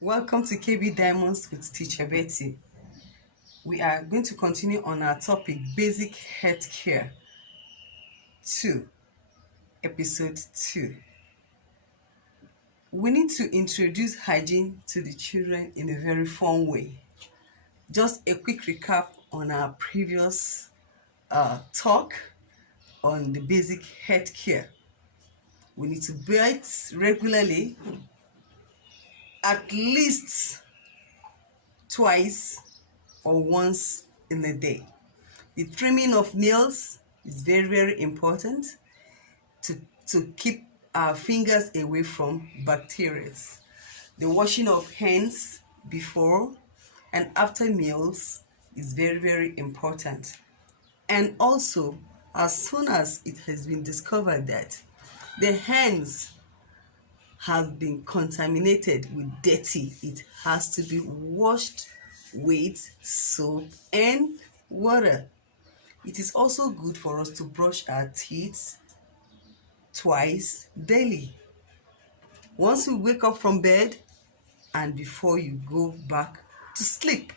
Welcome to KB Diamonds with Teacher Betty. We are going to continue on our topic Basic Health Care 2, Episode 2. We need to introduce hygiene to the children in a very fun way. Just a quick recap on our previous talk on the basic health care. We need to bathe regularly, at least twice or once in a day. The trimming of nails is very important to keep our fingers away from bacteria. The washing of hands before and after meals is very important. And also, as soon as it has been discovered that the hands have been contaminated with dirty, it has to be washed with soap and water. It is also good for us to brush our teeth twice daily. Once you wake up from bed and before you go back to sleep.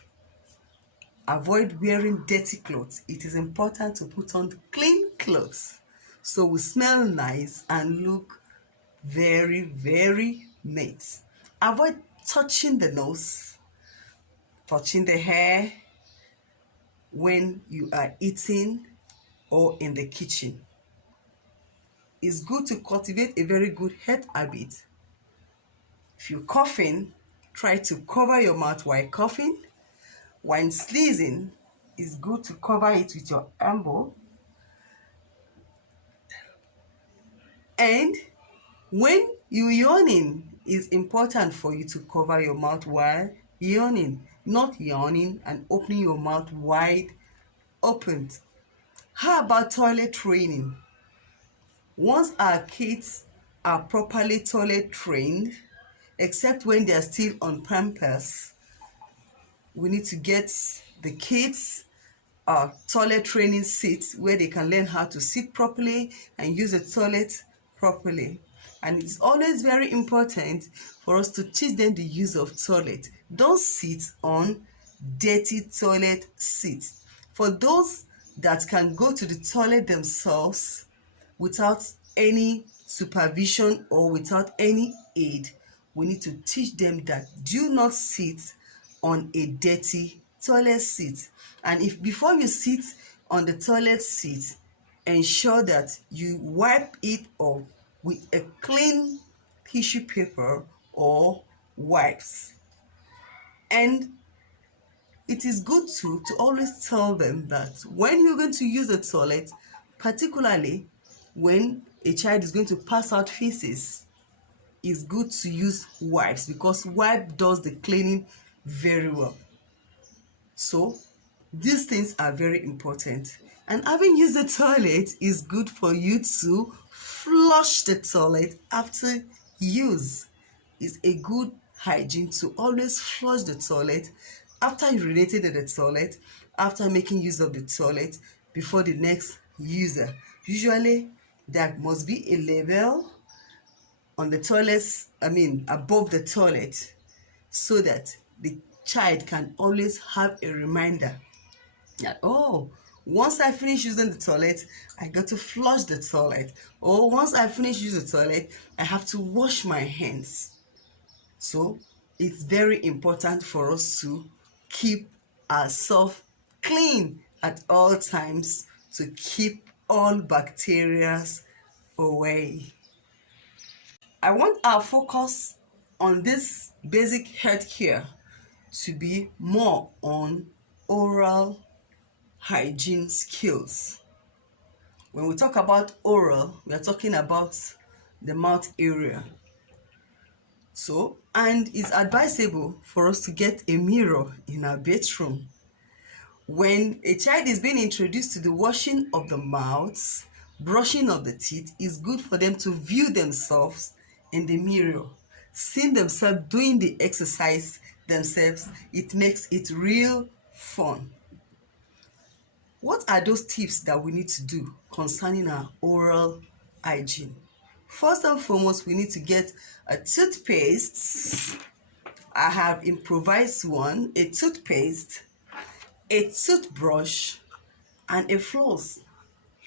Avoid wearing dirty clothes. It is important to put on clean clothes so we smell nice and look very neat. Avoid touching the nose, touching the hair when you are eating or in the kitchen. It's good to cultivate a very good health habit. If you're coughing, try to cover your mouth while coughing. When sneezing, it's good to cover it with your elbow. And when you're yawning, it's important for you to cover your mouth while yawning, not yawning and opening your mouth wide open. How about toilet training? Once our kids are properly toilet trained, except when they are still on pampers, we need to get the kids toilet training seats where they can learn how to sit properly and use the toilet properly. And it's always very important for us to teach them the use of toilet. Don't sit on dirty toilet seats. For those that can go to the toilet themselves without any supervision or without any aid, we need to teach them that do not sit on a dirty toilet seat. And if before you sit on the toilet seat, ensure that you wipe it off with a clean tissue paper or wipes. And it is good to always tell them that when you're going to use the toilet, particularly when a child is going to pass out feces, it's good to use wipes because wipe does the cleaning very well. So these things are very important. And having used the toilet is good for you to flush the toilet after use. It's a good hygiene to always flush the toilet after you urinated in the toilet, after making use of the toilet, before the next user. Usually there must be a label on the toilets, above the toilet, so that the child can always have a reminder that, oh, once I finish using the toilet, I got to flush the toilet. Or once I finish using the toilet, I have to wash my hands. So it's very important for us to keep ourselves clean at all times to keep all bacteria away. I want our focus on this basic health care to be more on oral hygiene skills. When we talk about oral, we are talking about the mouth area. So, and it's advisable for us to get a mirror in our bedroom. When a child is being introduced to the washing of the mouth, brushing of the teeth, it's good for them to view themselves in the mirror. Seeing themselves doing the exercise themselves, it makes it real fun. What are those tips that we need to do concerning our oral hygiene? First and foremost, we need to get a toothpaste I have improvised one, a toothpaste, a toothbrush, and a floss.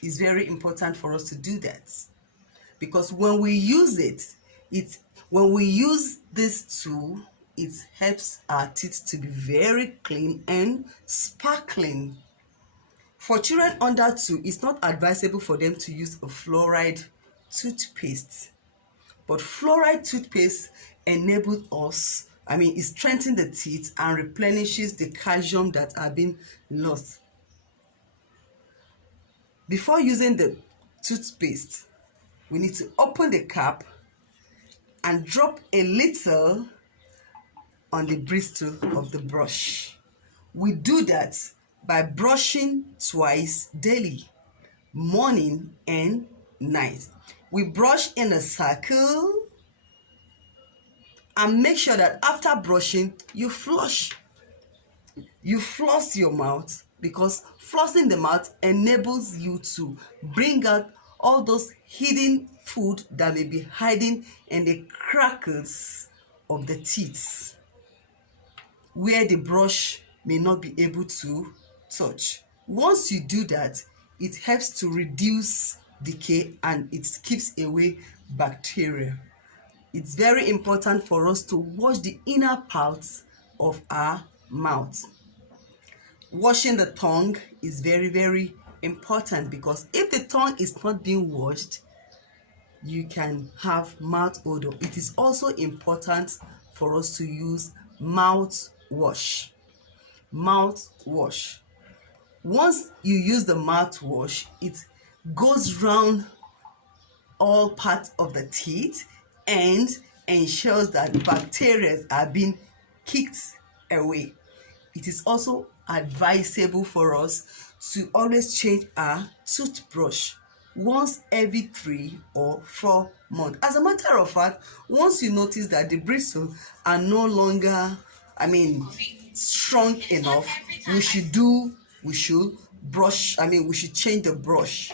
It's very important for us to do that, because when we use when we use this tool, it helps our teeth to be very clean and sparkling. For children under 2, it's not advisable for them to use a fluoride toothpaste. But fluoride toothpaste enables us, it strengthens the teeth and replenishes the calcium that are being lost. Before using the toothpaste, we need to open the cap and drop a little on the bristle of the brush. We do that by brushing twice daily, morning and night. We brush in a circle and make sure that after brushing, you floss your mouth, because flossing the mouth enables you to bring out all those hidden food that may be hiding in the crackles of the teeth, where the brush may not be able to touch. Once you do that, it helps to reduce decay and it keeps away bacteria. It's very important for us to wash the inner parts of our mouth. Washing the tongue is very, very important, because if the tongue is not being washed, you can have mouth odor. It is also important for us to use mouthwash. Mouthwash. Once you use the mouthwash, it goes round all parts of the teeth and ensures that bacteria are being kicked away. It is also advisable for us to always change our toothbrush once every 3 or 4 months. As a matter of fact, once you notice that the bristles are no longer, strong enough, we should change the brush,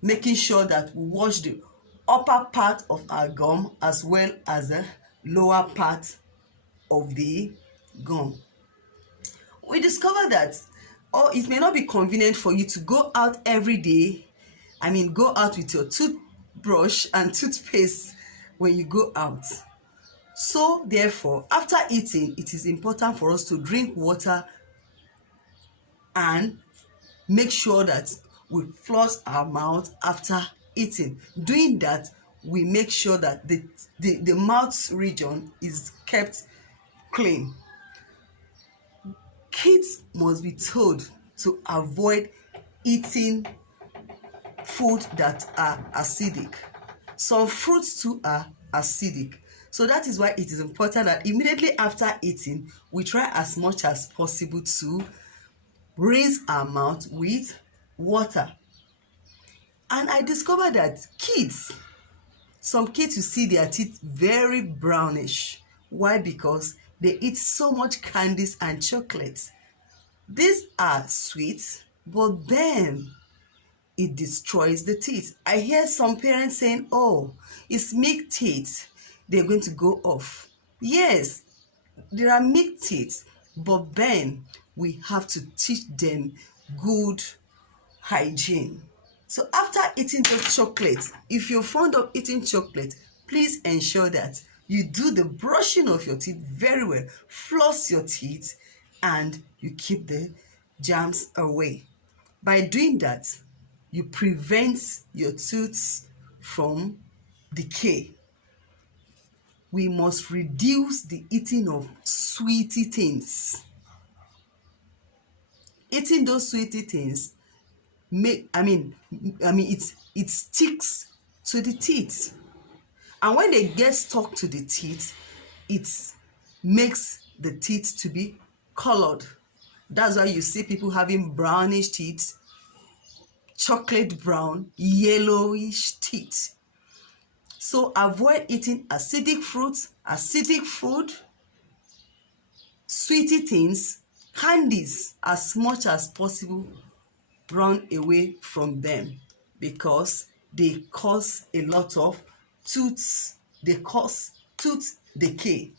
making sure that we wash the upper part of our gum as well as the lower part of the gum. We discovered that it may not be convenient for you to go out every day. Go out with your toothbrush and toothpaste when you go out. So therefore, after eating, it is important for us to drink water and make sure that we floss our mouth after eating. Doing that, we make sure that the mouth region is kept clean. Kids must be told to avoid eating food that are acidic. Some fruits too are acidic. So that is why it is important that immediately after eating, we try as much as possible to rinse our mouth with water. And I discovered that some kids, you see their teeth very brownish. Why? Because they eat so much candies and chocolates. These are sweet, but then it destroys the teeth. I hear some parents saying, oh, it's milk teeth, they're going to go off. Yes, there are milk teeth, but then we have to teach them good hygiene. So after eating those chocolates, if you're fond of eating chocolate, please ensure that you do the brushing of your teeth very well, floss your teeth, and you keep the germs away. By doing that, you prevent your teeth from decay. We must reduce the eating of sweety things. Eating those sweety things it sticks to the teeth, and when they get stuck to the teeth, it makes the teeth to be colored. That's why you see people having brownish teeth, chocolate brown, yellowish teeth. So avoid eating acidic fruits, acidic food, sweety things, candies as much as possible. Run away from them, because they cause a lot of tooth decay.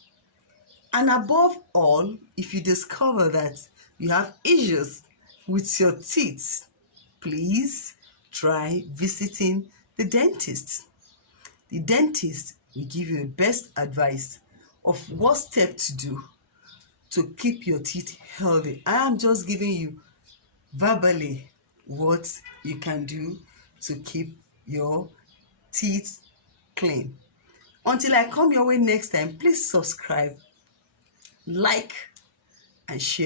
And above all, if you discover that you have issues with your teeth, please try visiting the dentist. The dentist will give you the best advice of what step to do to keep your teeth healthy. I am just giving you verbally what you can do to keep your teeth clean. Until I come your way next time, please subscribe, like, and share.